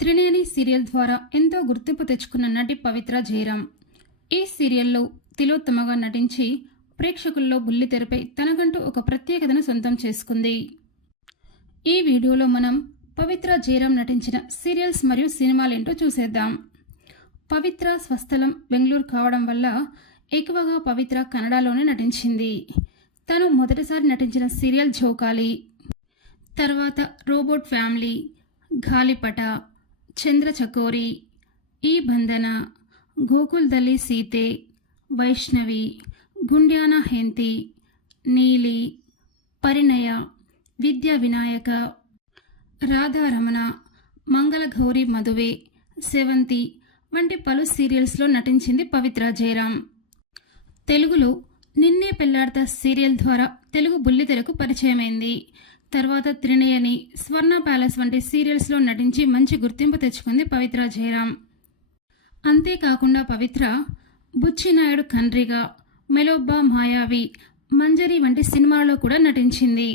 త్రినేని serial ద్వారా ఎంతో గుర్తింపు తెచ్చుకున్న నటి పవిత్ర జయరాం ఈ సీరియల్లో తిలోత్తమగా నటించి ప్రేక్షకుల్లో బుల్లితెరపై తనకంటూ ఒక ప్రత్యేకతను సొంతం చేసుకుంది. ఈ వీడియోలో మనం పవిత్ర జయరాం నటించిన సీరియల్స్ మరియు సినిమాలేంటో చూసేద్దాం. పవిత్ర స్వస్థలం బెంగళూరు కావడం వల్ల ఎక్కువగా పవిత్ర కన్నడలోనే నటించింది. తను మొదటిసారి నటించిన సీరియల్ జోకాలి తర్వాత రోబోట్ ఫ్యామిలీ గాలిపట చంద్ర చకోరి ఈ బంధన గోకుల్దలి సీతే వైష్ణవి గుండ్యాన హెంతి నీలి పరిణయ విద్యా వినాయక రాధారమణ మంగళగౌరి మధువే సెవంతి వంటి పలు సీరియల్స్లో నటించింది పవిత్ర జయరాం తెలుగులో నిన్నే పెళ్ళాడత సీరియల్ ద్వారా తెలుగు బుల్లితెరకు పరిచయమైంది. తర్వాత త్రినయని స్వర్ణ ప్యాలెస్ వంటి సీరియల్స్లో నటించి మంచి గుర్తింపు తెచ్చుకుంది పవిత్ర జయరాం అంతేకాకుండా పవిత్ర బుచ్చినాయుడు కండ్రిగా మెలోబ్బా మాయావి మంజరి వంటి సినిమాల్లో కూడా నటించింది.